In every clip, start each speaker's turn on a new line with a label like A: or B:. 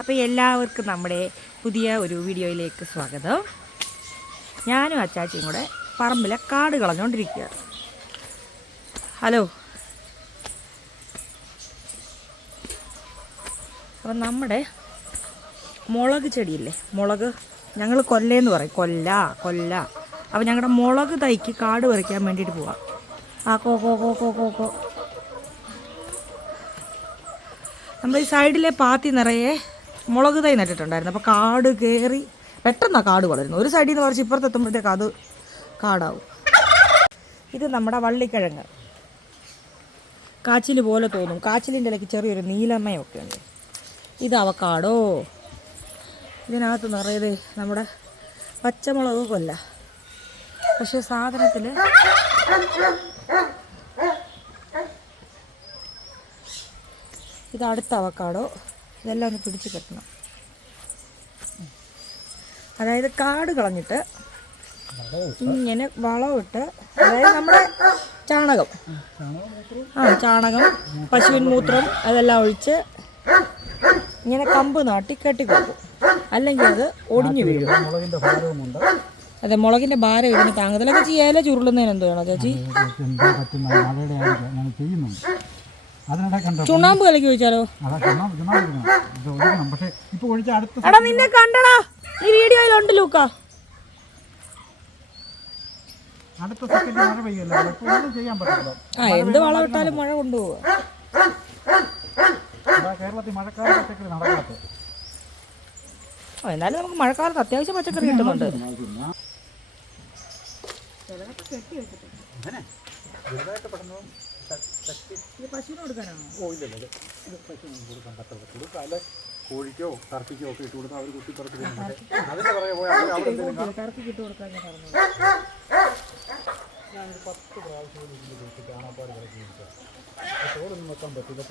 A: അപ്പോൾ എല്ലാവർക്കും നമ്മുടെ പുതിയ ഒരു വീഡിയോയിലേക്ക് സ്വാഗതം. ഞാനും അച്ചാച്ചിയും കൂടെ പറമ്പിലെ കാട് കളഞ്ഞുകൊണ്ടിരിക്കുക ഹലോ. അപ്പം നമ്മുടെ മുളക് ചെടിയില്ലേ? മുളക് ഞങ്ങൾ കൊല്ലേന്ന് പറയും. കൊല്ല കൊല്ല. അപ്പോൾ ഞങ്ങളുടെ മുളക് തൈക്ക് കാട് പറിക്കാൻ വേണ്ടിയിട്ട് പോവാം. ആ കോ കോ കോ കോ കോ കോ. നമ്മൾ ഈ സൈഡിലെ പാത്തി നിറയെ മുളക് തൈ നട്ടിട്ടുണ്ടായിരുന്നു. അപ്പോൾ കാട് കയറി പെട്ടെന്നാണ് കാട് വളരുന്നു ഒരു സൈഡിൽ നിന്ന് കുറച്ച് ഇപ്പുറത്തെത്തുമ്പോഴത്തേക്ക് അത് കാടാവും. ഇത് നമ്മുടെ വള്ളിക്കിഴങ്ങ്. കാച്ചിൽ പോലെ തോന്നും. കാച്ചിലിന്റെ ഇടയ്ക്ക് ചെറിയൊരു നീലമ്മയൊക്കെ ഉണ്ട് ഇത് അവക്കാടോ. ഇതിനകത്ത് നിറയത് നമ്മുടെ പച്ചമുളക് കൊല്ല. പക്ഷേ സാധനത്തിൽ ഇത് അടുത്ത അവക്കാടോ. ഇതെല്ലാം ഒന്ന് പിടിച്ച് കെട്ടണം. അതായത് കാട് കളഞ്ഞിട്ട് ഇങ്ങനെ വളമിട്ട് അതായത് നമ്മുടെ ചാണകം. ആ ചാണകം പശുവിൻ മൂത്രം അതെല്ലാം ഒഴിച്ച് ഇങ്ങനെ കമ്പ് നാട്ടി കെട്ടിക്കൊടുക്കും. അല്ലെങ്കിൽ അത് ഒടിഞ്ഞു വീഴും. അതെ മുളകിന്റെ ഭാരം ഇതിന് താങ്ങത്തില്ല. ചേച്ചി ഇല ചുരുളുന്നതിന് എന്ത് വേണം ചേച്ചി? ചുണ്ണാമ്പ് കലക്കി
B: വെച്ചാലോ
A: എടാ നിന്നെ കണ്ടടാ. ഈ വീഡിയോയിലുണ്ട് ലൂക്ക. ആ എന്ത് വളമിട്ടാലും മഴ കൊണ്ടുപോവുക
B: കേരളത്തിൽ മഴക്കാലം പച്ചക്കറി നടക്കാത്തത്.
A: ആ, എന്നാലും നമുക്ക് മഴക്കാലത്ത് അത്യാവശ്യം പച്ചക്കറി കിട്ടുന്നുണ്ട്.
B: അങ്ങനെ ചെറുതായിട്ട് പെടുന്നതും
A: പശുവിന് കൊടുക്കാനാണോ?
B: ഓ ഇത് ഇത് പശുവിന് കൊടുക്കാൻ പറ്റത്തില്ല കൊടുക്കുക അല്ലെ കോഴിക്കോ ടർക്കിക്കോ ഒക്കെ ഇട്ട് കൊടുത്താൽ അവർ കുട്ടി തിന്നും. അതിന്റെ പുറകെ പോയാൽ അവർ അവിടെ എന്തെങ്കിലും കാണും.
A: കറക്കി ഇട്ട് കൊടുക്കാൻ ഞാൻ പറഞ്ഞു
B: ഞാനൊരു പത്ത് പ്രാവശ്യം കാണാപ്പാട് കിടക്കി ചോറൊന്നും വെക്കാൻ പറ്റില്ല.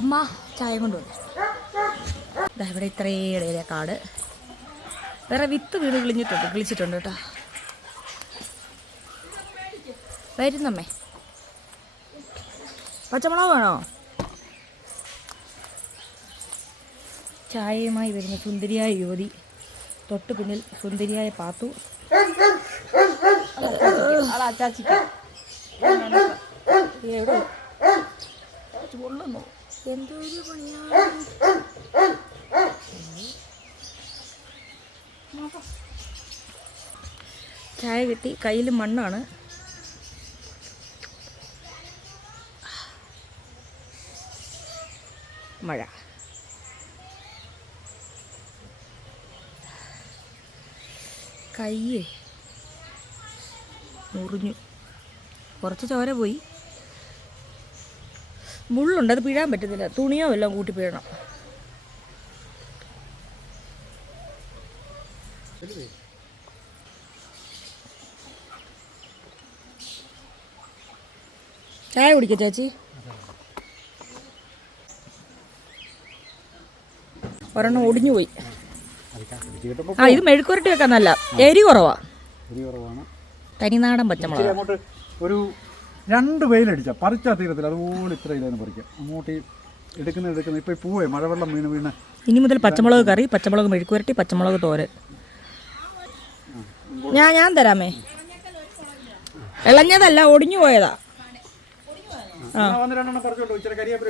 A: അമ്മ ചായ കൊണ്ടുവന്നു. ഇതാ ഇവിടെ ഇടയിലെ കാട്. വേറെ വിത്ത് വീട് കിളിഞ്ഞിട്ടുണ്ട് കിളിച്ചിട്ടുണ്ട് കേട്ടോ. വരുന്നമ്മേ. പച്ചമുളക് വേണോ? ചായയുമായി വരുന്ന സുന്ദരിയായ യുവതി തൊട്ട് പിന്നിൽ സുന്ദരിയായ പാത്തു. എവിടെ? എന്തൊരു പണിയാണ് ചായ കിട്ടി. കയ്യിൽ മണ്ണാണ്. മഴ. കയ്യേ. മുറിഞ്ഞു. കുറച്ച് ചോര പോയി. മുള്ളുണ്ട് അത് പിഴാൻ പറ്റുന്നില്ല. തുണിയോ എല്ലാം കൂട്ടി പിഴണം. ചായ കുടിക്ക ചേച്ചി? ഒരെണ്ണം ഒടിഞ്ഞു പോയി. ആ ഇത് മെഴുക്കുരട്ടി വെക്കാൻ നല്ല. എരി കുറവാ.
B: കുറവാണ്.
A: തനിനാടൻ പച്ചമുളക്.
B: ഒരു രണ്ട് വെയിലടിച്ച പറിച്ചാ തീരത്തില്ല. അതുപോലെ ഇത്ര ഇല്ലെന്ന് പറിക്കാം. അങ്ങോട്ട് ഈ എടുക്കുന്ന എടുക്കുന്ന ഇപ്പോൾ പോവേ മഴവെള്ളം വീണ് വീണ്.
A: ഇനി മുതൽ പച്ചമുളക് കറി പച്ചമുളക് മെഴുക്കുരട്ടി പച്ചമുളക് തോരൻ. ഞാൻ ഞാൻ തരാമേ. ഇളഞ്ഞതല്ല ഒടിഞ്ഞു പോയതാ.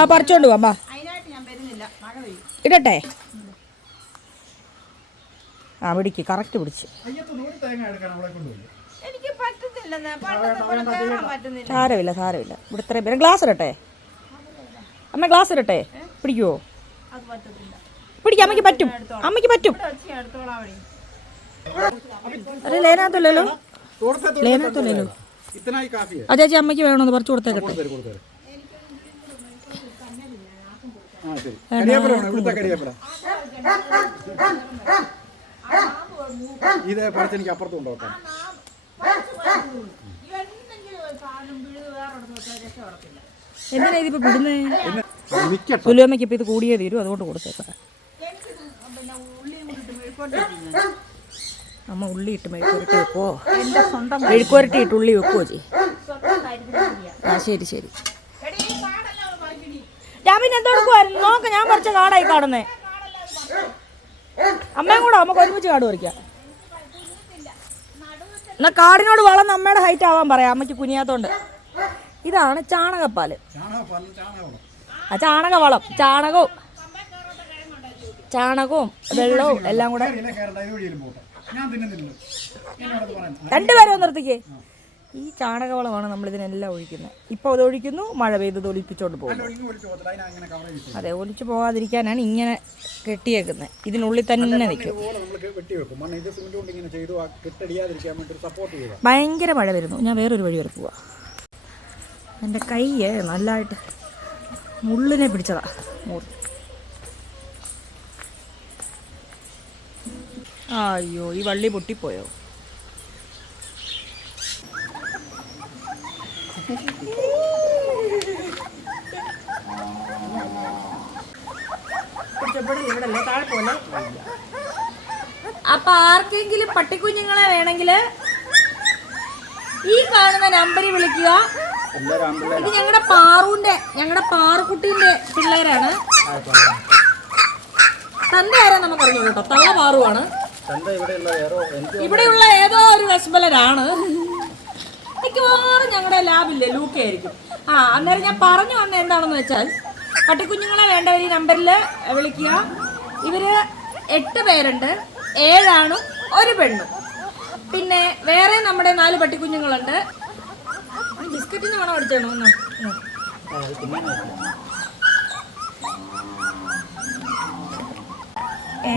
B: ആ,
A: പറിച്ചോണ്ട് വാ ഇടട്ടെ. ആ പിടിക്ക് കറക്റ്റ് പിടിച്ച്.
C: എനിക്ക് പറ്റുന്നില്ലെന്ന്
A: സാരമില്ല സാരമില്ല. ഇവിടെ ഇത്രയും പേര്. ഗ്ലാസ് ഇടട്ടെ? അമ്മ ഗ്ലാസ് ഇടട്ടെ? പിടിക്കുവോ? പിടിക്കാം അമ്മയ്ക്ക് പറ്റും. അമ്മയ്ക്ക് പറ്റും. അതെ
B: ലേനാത്തല്ലോ ലേനാത്തല്ലോ
A: അതെ ചേച്ചി അമ്മയ്ക്ക് വേണമെന്ന് പറിച്ചു കൊടുത്തേക്കട്ടെ
B: ഇതേ കൊടുത്തേര് ആ ശരി. കരിയേപ്പില വേണം ഇവിടുത്തെ കരിയേപ്പില ഇത് പറിച്ച് എനിക്ക് അപ്പുറത്ത് കൊണ്ടുപോകാം
A: എന്തിനാ ഇതിപ്പോ വിടുന്നേ? പുലുവമ്മയ്ക്ക് ഇപ്പൊ ഇത് കൂടിയേ തീരും അതുകൊണ്ട് കൊടുത്തേക്കാം. അമ്മ ഉള്ളി ഇട്ട് മെഴുക്കുരട്ടി
C: സ്വന്തം
A: മെഴുക്കുരട്ടി ഇട്ട് ഉള്ളി വെക്കുവോ ചെയ് ആ ശരി ശരി. ഞാൻ പിന്നെ എന്തോ നോക്ക ഞാൻ പറിച്ച കാടായി കാണുന്നേ. അമ്മയും കൂടെ നമുക്ക് ഒരുമിച്ച് കാട് പറിക്കാം. എന്നാ കാടിനോട് വളം അമ്മയുടെ ഹൈറ്റ് ആവാൻ പറയാം. അമ്മയ്ക്ക് കുനിയാത്തോണ്ട്. ഇതാണ് ചാണകപ്പാൽ.
B: ആ ചാണകവളം.
A: ആ ചാണകവളം ചാണകവും ചാണകവും വെള്ളവും എല്ലാം കൂടെ. രണ്ടുപേരും നിർത്തിക്കേ. ഈ ചാണകവളമാണ് നമ്മൾ ഇതിനെല്ലാം ഒഴിക്കുന്നത്. ഇപ്പോൾ അത് ഒഴിക്കുന്നു മഴ പെയ്ത് ഒലിപ്പിച്ചോണ്ട് പോകും അതെ ഒലിച്ചു പോകാതിരിക്കാനാണ് ഇങ്ങനെ കെട്ടിയേക്കുന്നത്. ഇതിനുള്ളിൽ തന്നെ നിൽക്കും. ഭയങ്കര മഴ വരുന്നു. ഞാൻ വേറൊരു വഴി വരെ പോവാ. എന്റെ കൈ നല്ലതായിട്ട് മുള്ളിനെ പിടിച്ചതാ. അയ്യോ ഈ വള്ളി പൊട്ടിപ്പോയോ? അപ്പൊ ആർക്കെങ്കിലും പട്ടിക്കുഞ്ഞുങ്ങളെ വേണമെങ്കിൽ ഈ കാണുന്ന നമ്പറിൽ വിളിക്കുക. ഇത് ഞങ്ങളുടെ പാറുവിന്റെ ഞങ്ങളുടെ പാറുക്കുട്ടീന്റെ പിള്ളേരാണ്. തന്റെ ആരാ നമുക്കറിഞ്ഞു കേട്ടോ. തള്ള പാറുവാണ്.
B: ഇവിടെയുള്ള
A: ഏതോ ഒരു വിശബലരാണ് മിക്കവാറും ഞങ്ങളുടെ ലാബില്ലേ ലൂക്കയായിരിക്കും ആ അന്നേരം ഞാൻ പറഞ്ഞു വന്ന എന്താണെന്ന് വെച്ചാൽ പട്ടിക്കുഞ്ഞുങ്ങളെ വേണ്ടവർ ഈ നമ്പറിൽ വിളിക്കുക. ഇവർ എട്ട് പേരുണ്ട്. ഏഴാണും ഒരു പെണ്ണും. പിന്നെ വേറെ നമ്മുടെ നാല് പട്ടിക്കുഞ്ഞുങ്ങളുണ്ട്. ബിസ്ക്കറ്റിന് വേണം അടിച്ചേണോ? ഒന്ന്.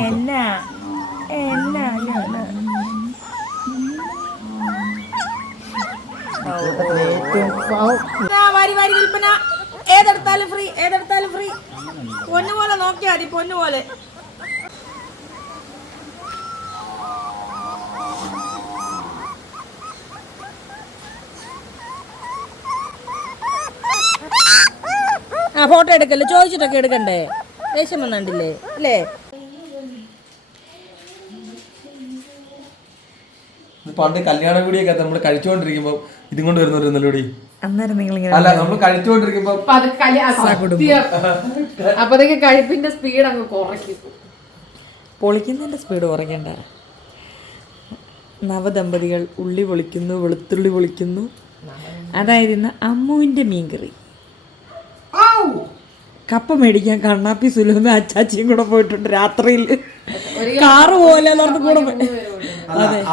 A: എന്നാ? എന്നാ? എന്നാ എന്നാ ആ, വാരി വാരി വിൽപ്പന. ഏതെടുത്താലും ഫ്രീ ഏതെടുത്താലും ഫ്രീ പൊന്നു പോലെ നോക്കിയാ മതി പൊന്നു പോലെ. ആ ഫോട്ടോ എടുക്കല്ലേ? ചോദിച്ചിട്ടൊക്കെ എടുക്കണ്ടേ? ദേഷ്യം വന്നിട്ടില്ലേ അല്ലേ?
D: പണ്ട് കല്യാണ കൂടിയൊക്കെ നമ്മൾ കഴിച്ചുകൊണ്ടിരിക്കുമ്പോ ഇതും കൊണ്ട് വരുന്ന നെല്ലുടി
A: അന്നേരം നിങ്ങളിങ്ങനെ
D: അല്ല നമ്മൾ കഴിച്ചുകൊണ്ടിരിക്കുമ്പോ
E: അപ്പൊ അത് കല്യാ- സത്യം. അപ്പത്തേക്ക് കഴിപ്പിന്റെ സ്പീഡ് അങ്ങ് കുറയ്ക്കും.
A: പൊളിക്കുന്നതിന്റെ സ്പീഡ് കുറയ്ക്കണ്ട. നവദമ്പതികൾ ഉള്ളി പൊളിക്കുന്നു വെളുത്തുള്ളി പൊളിക്കുന്നു. അതായിരുന്നു അമ്മുവിന്റെ മീൻകറി. കപ്പ മേടിക്കാൻ കണ്ണാപ്പി സുലഭ അച്ചാച്ചിയും കൂടെ പോയിട്ടുണ്ട് രാത്രിയിൽ കാറ് പോലെ എല്ലാവർക്കും കൂടെ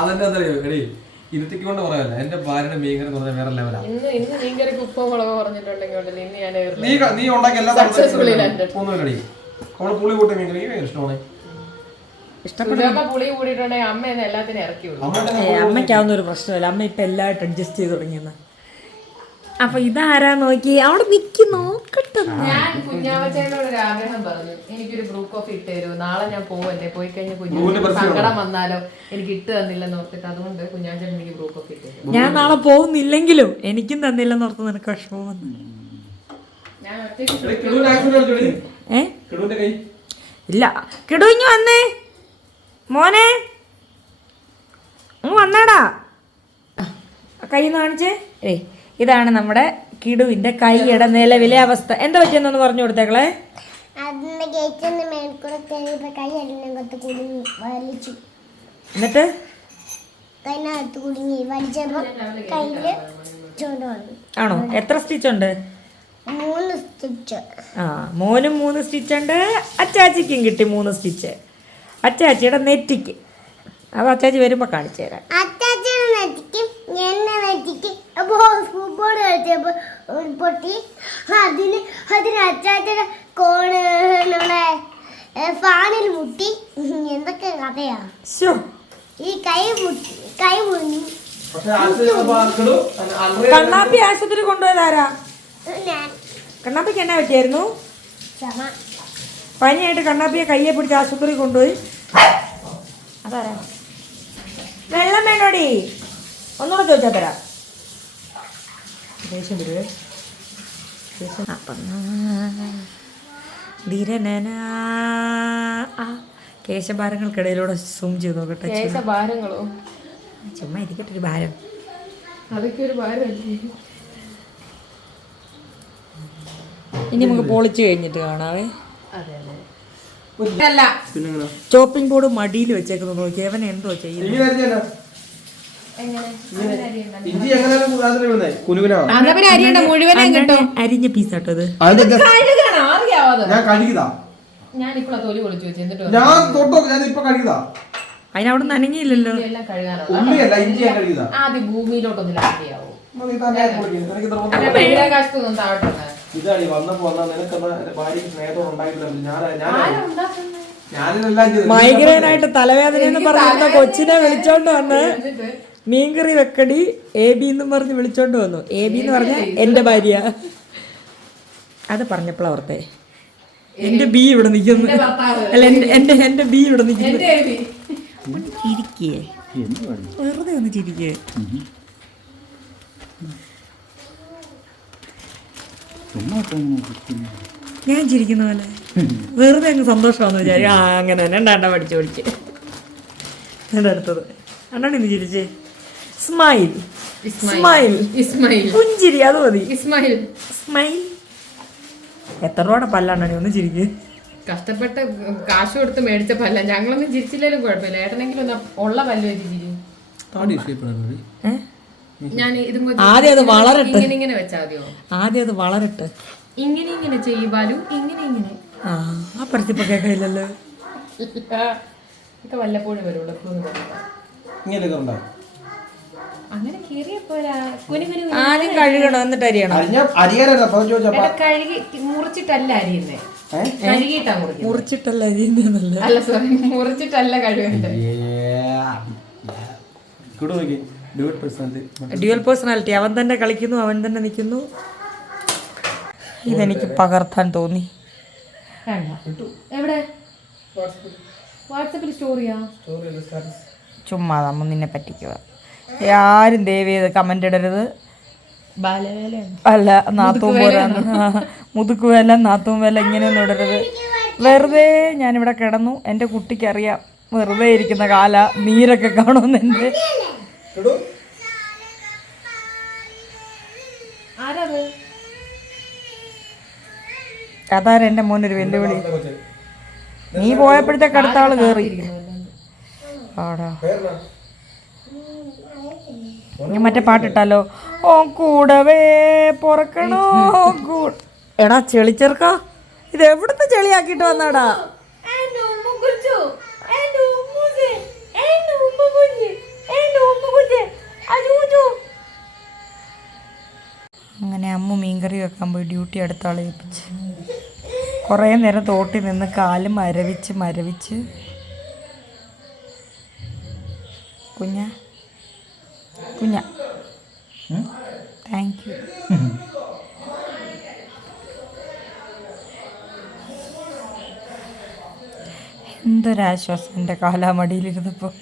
D: അതെന്നെ അറിയോ? എടീ ഇരുത്തിക്ക് കൊണ്ട് പറയല്ല എന്റെ ഭാര്യയുടെ മീൻകറി എന്ന് പറഞ്ഞാൽ വേറെ ലെവലാണ്
E: ഇന്ന് ഇന്ന് മീൻകറിക്ക് ഉപ്പോ മുളകോ പറഞ്ഞിട്ടുണ്ടെങ്കിൽ ഉണ്ടല്ലോ ഇന്ന് ഞാൻ.
D: നീ നീ എല്ലാ. ഒന്നുമില്ലടി. പുളി കൂട്ടിയ മീൻകറി ഇഷ്ടമാണ്.
E: പുളി കൂടിയിട്ടുണ്ടെങ്കിൽ അമ്മ എല്ലാത്തിനും ഇറക്കി
A: അമ്മയ്ക്കാവുന്ന ഒരു പ്രശ്നമല്ല. അമ്മ ഇപ്പൊ എല്ലാമായിട്ട് അഡ്ജസ്റ്റ് ചെയ്ത് തുടങ്ങിയെന്ന്. അപ്പൊ ഇതാരാ നോക്കി? അവിടെ നിക്കി നോക്കട്ടെ
E: ഞാൻ കുഞ്ഞാവച്ചേനോട് ഒരു ആഗ്രഹം പറഞ്ഞു. എനിക്കൊരു ബ്രൂ കോഫി ഇട്ട് തരൂ നാളെ ഞാൻ പോവല്ലേ പോയി കഴിഞ്ഞ കുഞ്ഞു സങ്കടം വന്നാലോ? എനിക്ക് ഇട്ട് തന്നില്ലെന്ന് ഓർത്തിട്ട് അതുകൊണ്ട് കുഞ്ഞാമച്ചേട്ടൻ എനിക്ക് ബ്രൂ കോഫി ഇട്ട് തരും
A: ഞാൻ നാളെ പോകുന്നില്ലെങ്കിലും എനിക്കും തന്നില്ലെന്ന് ഓർത്ത് നിനക്ക് വിഷമം വന്നു. ഏ? ഇല്ല. കിടുഞ്ഞു വന്നേ. മോനെ. വന്നാടാ. കൈ കാണിച്ചേ. ഏയ്. ഇതാണ് നമ്മുടെ കിടുവിന്റെ കൈയുടെ നിലവിലെ അവസ്ഥ. എന്താ പറ്റിയെന്നൊന്ന് പറഞ്ഞു കൊടുത്തേക്കളെ? എന്നിട്ട്? ആണോ? എത്ര സ്റ്റിച്ച് ഉണ്ട്?
F: മൂന്ന് സ്റ്റിച്ച്
A: ആ മോനും മൂന്ന് സ്റ്റിച്ച് ഉണ്ട് അച്ചാച്ചിക്കും കിട്ടി മൂന്ന് സ്റ്റിച്ച് അച്ചാച്ചിയുടെ നെറ്റിക്ക്. അപ്പൊ അച്ചാച്ചി വരുമ്പോൾ കാണിച്ചു തരാം
F: അച്ചാച്ചനെ നെറ്റിക്കും എന്നെ നെറ്റിക്ക് അപ്പൊ ഫുട്ബോൾ കളിച്ചപ്പോ ഒരു പൊട്ടി. അതിന് അതിന് അച്ചാച്ചയുടെ കോണ് നമ്മളെ ഫാനിൽ മുട്ടി. എന്തൊക്കെ കഥയാ? ഈ കൈ മുട്ടി കൈ മുങ്ങി
A: കണ്ണാപ്പി ആശുപത്രി കൊണ്ടുപോയതാരാ
F: ഞാൻ.
A: കണ്ണാപ്പിക്ക് എന്നാ പറ്റിയായിരുന്നു? പനിയായിട്ട് കണ്ണാപ്പിയെ കയ്യെ പിടിച്ച് ആശുപത്രി കൊണ്ടുപോയി. അതാരാ? വെള്ളം വേണോടി ഒന്നുകൂടെ ചോദിച്ചാൽ തരാം. ദേഷ്യം വരുവേ. ദേഷ്യം അപ്പം ധീരനന. ആ കേശഭാരങ്ങൾക്കിടയിലൂടെ സൂം ചെയ്ത് നോക്കട്ടെ
E: കേശഭാരങ്ങളോ?
A: ചുമ്മാ ഇരിക്കട്ടെ ഒരു ഭാരം.
E: അതൊക്കെ ഒരു ഭാരമല്ലേ?
A: ഇനി നമുക്ക് പൊളിച്ചു കഴിഞ്ഞിട്ട് കാണാവേ.
E: അതെ അതെ. അല്ല
D: പിന്നെങ്ങനെ?
A: ചോപ്പിംഗ് ബോർഡ് മടിയിൽ വെച്ചേക്കുന്നു. നോക്കി അവൻ എന്തോ ചെയ്യുന്നു
D: ഇങ്ങനെ അരിഞ്ഞല്ലോ
E: എങ്ങനെ അങ്ങനെ അരിയണ്ട.
D: ഇഞ്ചി
E: പിന്നെ അരിയണ്ട മുഴുവനെ കിട്ടും
A: അരിഞ്ഞ പീസാട്ടോ ഇത്
D: അതിന്റെ
E: കഴുകണം ആദ്യാവത്
D: ഞാൻ കഴുകിതാ
E: ഞാൻ ഇപ്പോഴാ തൊലി പൊളിച്ചു വെച്ച്. എന്നിട്ട്
D: ഞാൻ തൊട്ടോ ഞാൻ ഇപ്പൊ കഴുകിതാ
A: അതിനവിടെ നനങ്ങിയില്ലല്ലോ
E: എല്ലാം കഴുകാനുള്ള
D: ഉള്ളിയല്ല ഇഞ്ചി ഞാൻ കഴുകിതാ
E: ആദ്യം ഭൂമിയിലോട്ടൊന്ന് ലാണ്ടിയാവോ
D: മതി, തന്നെ പൊളിക്ക്. നിനക്ക് ഇത്ര ഒന്നും
E: അല്ല ബഹിരാകാശത്തൊന്നും താഴോട്ടൊക്കെ
D: ഇതാണ് ഈ വന്നപ്പോ വന്നാ നിനക്കെന്നാ ഭാര്യക്ക് സ്നേഹത്തോടെ ഉണ്ടായിട്ടില്ല ഞാൻ ഞാൻ
A: ആയിട്ട് തലവേദന എന്ന് പറഞ്ഞിരുന്ന കൊച്ചിനെ വിളിച്ചോണ്ട് വന്ന് മീൻകറി വെക്കടി എ ബി എന്നും പറഞ്ഞ് വിളിച്ചോണ്ട് വന്നു. എ ബി എന്ന് പറഞ്ഞ എന്റെ ഭാര്യ. അത് പറഞ്ഞപ്പോൾ ഓർത്തെ. എന്റെ ബി ഇവിടെ നിൽക്കുന്നു. അല്ല എന്റെ എന്റെ ബി ഇവിടെ നിൽക്കുന്നു. ചിരിക്കേ വെറുതെ ഒന്ന് ചിരിക്കേ. ഞാൻ ചിരിക്കുന്ന പോലെ. വെറുതെ അങ്ങ് സന്തോഷമാണെന്ന് വിചാരിക്കും ആ അങ്ങനെ തന്നെ ഉണ്ടാണ്ട പഠിച്ചു പഠിച്ച്. എന്താ അടുത്തത്. അണ്ണാണ് ഇന്ന് ചിരിച്ചേ. സ്മൈൽ സ്മൈൽ
E: ഇസ്മൈൽ
A: പുഞ്ചിരി അത് മതി.
E: ഇസ്മായിൽ
A: സ്മൈൽ എത്ര രൂപയുടെ പല്ലാണ്ണി ഒന്ന് ചിരിക്ക്.
E: കഷ്ടപ്പെട്ട് കാശ് കൊടുത്ത് മേടിച്ച പല്ല. ഞങ്ങളൊന്നും ചിരിച്ചില്ലേലും കുഴപ്പമില്ല. ഏട്ടനെങ്കിലും ഒന്ന് ഉള്ള പല്ല് വെച്ച് ചിരി? ഞാൻ ഇതും
A: ആദ്യം അത് വളരട്ടെ.
E: ഇങ്ങനെ ഇങ്ങനെ വെച്ചാൽ മതിയോ?
A: ആദ്യം അത് വളരട്ടെ.
E: ഇങ്ങനെ ഇങ്ങനെ ചെയ്യുവാലും ഇങ്ങനെ ഇങ്ങനെ.
A: ആ പരത്തിപ്പോ കേൾക്കില്ലല്ലോ
E: ഇതൊക്കെ വല്ലപ്പോഴും വരുള്ളൂ.
D: ഇങ്ങനെയൊക്കെ ഉണ്ടാവും
A: ആദ്യം കഴുകണം എന്നിട്ട് അരിയണം.
E: കഴുകി മുറിച്ചിട്ടല്ല അരിയുന്നേ. കഴുകിയിട്ടാ മുറിക്കുന്നത്
A: മുറിച്ചിട്ടല്ല അരിയുന്നല്ല
E: അല്ല സോറി മുറിച്ചിട്ടല്ല
D: പേഴ്സണാലിറ്റി
A: ഡ്യുവൽ പേഴ്സണാലിറ്റി അവൻ തന്നെ കളിക്കുന്നു അവൻ തന്നെ നിൽക്കുന്നു. ഇതെനിക്ക് പകർത്താൻ തോന്നി.
E: എവിടെ? വാട്സപ്പിൽ സ്റ്റോറിയാ?
A: ചുമ്മാ നമ്മ നിന്നെ പറ്റിക്കുക ആരും ദയവ് ചെയ്ത് കമന്റ് ഇടരുത്. അല്ല നാത്തും പോരാന്ന് മുതുക്ക് വേല നാത്തൂൻ വേല ഇങ്ങനെയൊന്നും ഇടരുത്. വെറുതെ ഞാനിവിടെ കിടന്നു. എന്റെ കുട്ടിക്ക് അറിയാം വെറുതെ ഇരിക്കുന്ന കാല നീരൊക്കെ കാണുമെന്ന്
E: എന്റെ
A: അതാരം എന്റെ മോനൊരു വെല്ലുവിളി. നീ പോയപ്പോഴത്തേക്ക് അടുത്ത ആൾ കയറി ആടാ. ഇനി മറ്റേ പാട്ടിട്ടാലോ? ഓ കൂടവേ പൊറക്കണോ? എടാ ചെളിച്ചെറുക്ക ഇത് എവിടുന്ന് ചെളിയാക്കിട്ട് വന്നാടാ? അങ്ങനെ അമ്മ മീൻകറി വെക്കാൻ പോയി ഡ്യൂട്ടി അടുത്ത ആളെ ഏൽപ്പിച്ച്. കുറേ നേരം തോട്ടി നിന്ന് കാൽ മരവിച്ച് മരവിച്ച്. കുഞ്ഞ കുഞ്ഞ താങ്ക് യു എന്തൊരാശ്വാസം എന്റെ കാലാമടിയിലിരുന്നപ്പോൾ.